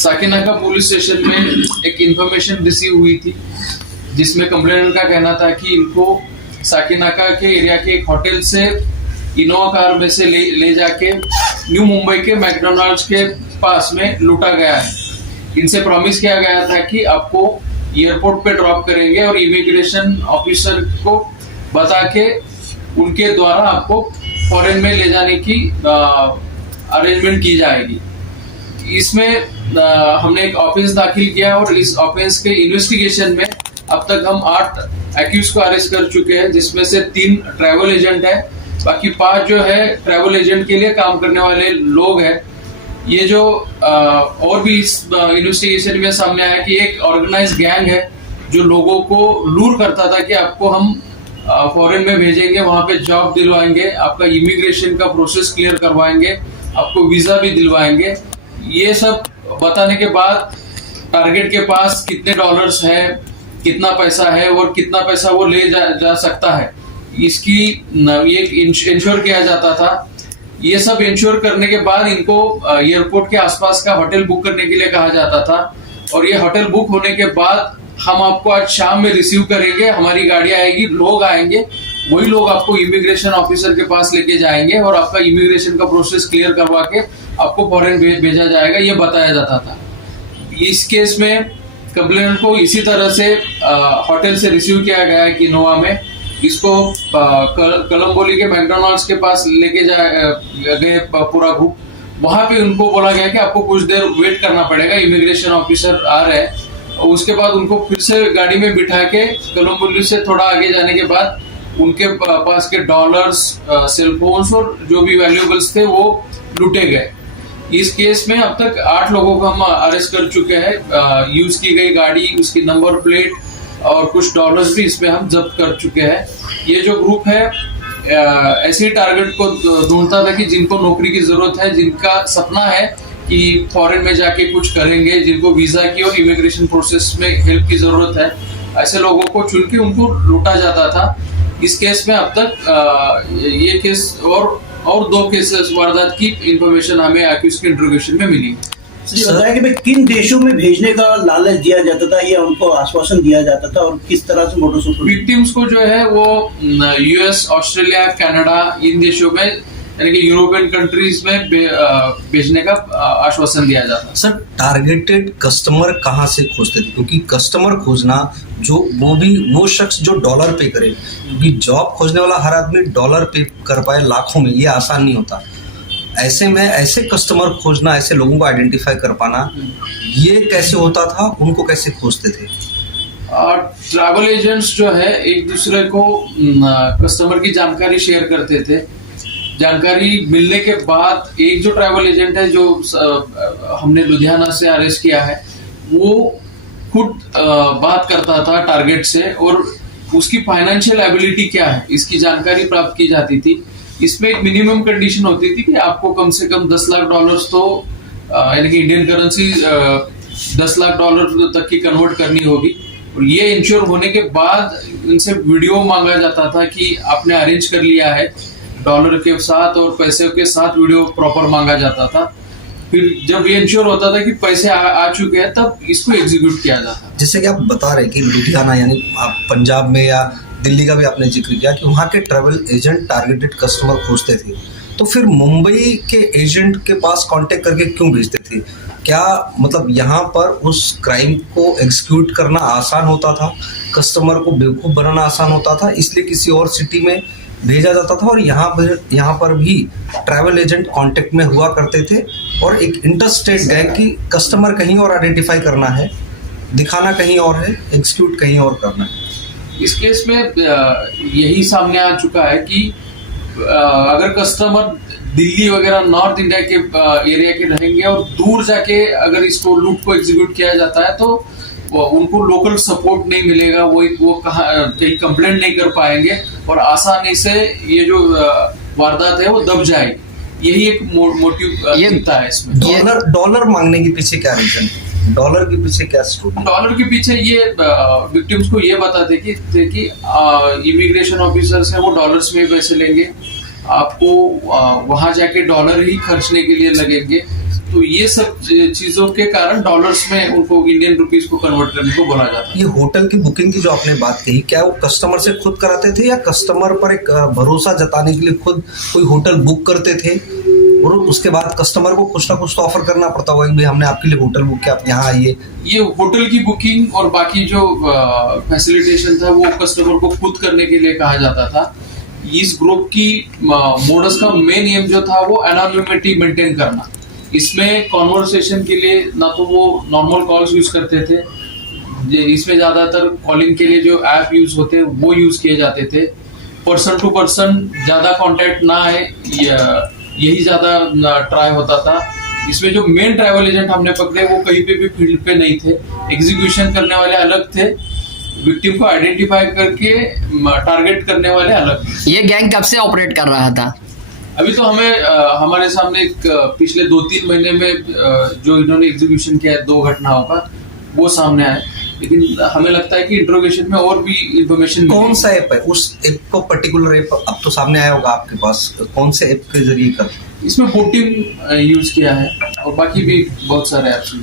Sakinaka police station में एक information receive हुई थी जिसमें कंप्लेनेंट का कहना था कि इनको साकिनाका के एरिया के एक होटल से इनोवा कार में से ले जाके न्यू मुंबई के मैकडोनाल्ड्स के पास में लूटा गया है। इनसे प्रॉमिस किया गया था कि आपको एयरपोर्ट पे ड्रॉप करेंगे और इमिग्रेशन ऑफिसर को बता के उनके द्वारा आपको फॉरेन में ले जाने की अरेंजमेंट की जाएगी। इसमें हमने एक ऑफेंस दाखिल किया और इस ऑफेंस के इन्वेस्टिगेशन में अब तक हम 8 एक्यूज को अरेस्ट कर चुके हैं, जिसमें से 3 ट्रैवल एजेंट है, बाकी 5 जो है ट्रैवल एजेंट के लिए काम करने वाले लोग हैं। ये जो और भी इस इन्वेस्टिगेशन में सामने आया कि एक ऑर्गेनाइज गैंग है जो लोगों को लूर करता था कि आपको हम फॉरेन में भेजेंगे, वहां पे जॉब दिलवाएंगे, आपका इमिग्रेशन का प्रोसेस क्लियर करवाएंगे, आपको वीजा भी दिलवाएंगे। ये सब बताने के बाद टारगेट के पास कितने डॉलर्स है, कितना पैसा है और कितना पैसा वो ले जा सकता है, इसकी ये इंश्योर किया जाता था। ये सब इंश्योर करने के बाद इनको एयरपोर्ट के आसपास का होटल बुक करने के लिए कहा जाता था और ये होटल बुक होने के बाद हम आपको आज शाम में रिसीव करेंगे, हमारी गाड़ी आएगी, लोग आएंगे, वही लोग आपको इमिग्रेशन ऑफिसर के पास लेके जाएंगे और आपका इमिग्रेशन का प्रोसेस क्लियर करवा के आपको फॉरेन भेजा जाएगा, ये बताया जाता था। इस केस में कंप्लेनेंट को इसी तरह से होटल से रिसीव किया गया है कि इनोवा में इसको कलम्बोली के मैकडोनाल्ड्स के पास लेके गए पूरा ग्रुप। वहां पे उनको बोला गया कि आपको कुछ देर वेट करना पड़ेगा, इमिग्रेशन ऑफिसर आ रहे हैं। उसके बाद उनको फिर से गाड़ी में बिठा के कलम्बोली से थोड़ा आगे जाने के बाद उनके पास के डॉलर्स, सेलफोन्स और जो भी वैल्यूएबल्स थे वो लूटे गए। इस केस में अब तक 8 लोगों को हम अरेस्ट कर चुके हैं। यूज की गई गाड़ी, उसकी नंबर प्लेट और कुछ डॉलर्स भी इसमें हम जब्त कर चुके हैं। ये जो ग्रुप है ऐसे ही टारगेट को ढूंढता था कि जिनको नौकरी की जरूरत है, जिनका सपना है कि फॉरेन में जाके कुछ करेंगे, जिनको वीजा की और इमिग्रेशन प्रोसेस में हेल्प की जरूरत है, ऐसे लोगों को चुन के उनको लूटा जाता था। इस केस में अब तक ये केस और 2 केसेस वारदात की इंफॉर्मेशन हमें एक्यूज के इंट्रोगेशन में मिली। बताया कि किन देशों में भेजने का लालच दिया जाता था या उनको आश्वासन दिया जाता था और किस तरह से मोटो विक्टिम्स को जो है वो यूएस, ऑस्ट्रेलिया, कनाडा, इन देशों में यानी कि यूरोपियन कंट्रीज में भेजने का आश्वासन दिया जाता है। सर, टारगेटेड कस्टमर कहाँ से खोजते थे? क्योंकि कस्टमर खोजना जो वो शख्स जो डॉलर पे करे, क्योंकि जॉब खोजने वाला हर आदमी डॉलर पे कर पाए लाखों में, ये आसान नहीं होता। ऐसे में ऐसे कस्टमर खोजना, ऐसे लोगों को आइडेंटिफाई कर पाना, ये कैसे होता था? उनको कैसे खोजते थे? ट्रैवल एजेंट्स जो है एक दूसरे को कस्टमर की जानकारी शेयर करते थे। जानकारी मिलने के बाद एक जो ट्रैवल एजेंट है जो हमने लुधियाना से अरेस्ट किया है, वो खुद बात करता था टारगेट से और उसकी फाइनेंशियल एबिलिटी क्या है इसकी जानकारी प्राप्त की जाती थी। इसमें एक मिनिमम कंडीशन होती थी कि आपको कम से कम $10 लाख तो यानी कि इंडियन करेंसी $10 लाख तक की कन्वर्ट करनी होगी। और ये इंश्योर होने के बाद इनसे वीडियो मांगा जाता था कि आपने अरेंज कर लिया है, डॉलर के साथ और पैसे के साथ वीडियो प्रॉपर मांगा जाता था। फिर जब ये इंश्योर होता था कि पैसे आ चुके हैं तब इसको एग्जीक्यूट किया जाता। जैसे कि आप बता रहे कि लुधियाना यानी आप पंजाब में या दिल्ली का भी आपने जिक्र किया कि वहाँ के ट्रैवल एजेंट टारगेटेड कस्टमर खोजते थे, तो फिर मुंबई के एजेंट के पास कांटेक्ट करके क्यों भेजते थे? क्या मतलब यहाँ पर उस क्राइम को एग्जीक्यूट करना आसान होता था, कस्टमर को बेवकूफ़ बनाना आसान होता था, इसलिए किसी और सिटी में भेजा जाता था? और यहाँ पर भी ट्रैवल एजेंट कांटेक्ट में हुआ करते थे और एक इंटरस्टेट गैंग की कस्टमर कहीं और आइडेंटिफाई करना है, दिखाना कहीं और है, एग्जीक्यूट कहीं और करना है। इस केस में यही सामने आ चुका है कि अगर कस्टमर दिल्ली वगैरह नॉर्थ इंडिया के एरिया के रहेंगे और दूर जाके अगर इसको लूट को एग्जीक्यूट किया जाता है तो उनको लोकल सपोर्ट नहीं मिलेगा, वो कहीं कंप्लेंट नहीं कर पाएंगे और आसानी से ये जो वारदात है वो दब जाएगी। यही एक मोटिव दिखता है इसमें। डॉलर मांगने के पीछे क्या रीजन है? डॉलर के पीछे क्या स्टोरी? डॉलर के पीछे ये विक्टिम्स को ये बताते कि इमिग्रेशन ऑफिसर्स हैं वो डॉलर्स में पैसे लेंगे, आपको वहां जाके डॉलर ही खर्चने के लिए लगेंगे, तो ये सब चीजों के कारण डॉलर्स में उनको इंडियन रुपीस को कन्वर्ट करने को बोला जाता है। ये होटल की बुकिंग की जो आपने बात कही, क्या वो कस्टमर से खुद कराते थे या कस्टमर पर एक भरोसा जताने के लिए खुद कोई होटल बुक करते थे और उसके बाद कस्टमर को कुछ ना कुछ तो ऑफर करना पड़ता होगा कि भाई हमने आपके लिए होटल बुक किया, आप यहाँ आइए? ये होटल की बुकिंग और बाकी जो फैसिलिटेशन था वो कस्टमर को खुद करने के लिए कहा जाता था। इस ग्रुप की मोडस का मेन एम जो था वो एनोनिमिटी मेंटेन करना। इसमें कॉन्वर्सेशन के लिए ना तो वो नॉर्मल कॉल्स यूज करते थे, इसमें ज्यादातर कॉलिंग के लिए जो ऐप यूज होते हैं वो यूज किए जाते थे। पर्सन टू पर्सन ज्यादा कांटेक्ट ना आए यही ज्यादा ट्राई होता था। इसमें जो मेन ट्रैवल एजेंट हमने पकड़े वो कहीं पे भी फील्ड पे नहीं थे, एग्जीक्यूशन करने वाले अलग थे, विक्टिम को आइडेंटिफाई करके टारगेट करने वाले अलग थे। ये गैंग कब से ऑपरेट कर रहा था? अभी तो हमें हमारे सामने पिछले 2-3 महीने में जो इन्होंने एग्जीक्यूशन किया है 2 घटनाओं का वो सामने आए, लेकिन हमें लगता है कि इंट्रोगेशन में और भी इंफॉर्मेशन। कौन सा ऐप है? उस ऐप को पर्टिकुलर ऐप अब तो सामने आया होगा आपके पास, कौन से ऐप के जरिए कर? इसमें बोटिंग यूज किया है और बाकी भी बहुत सारे ऐप्स।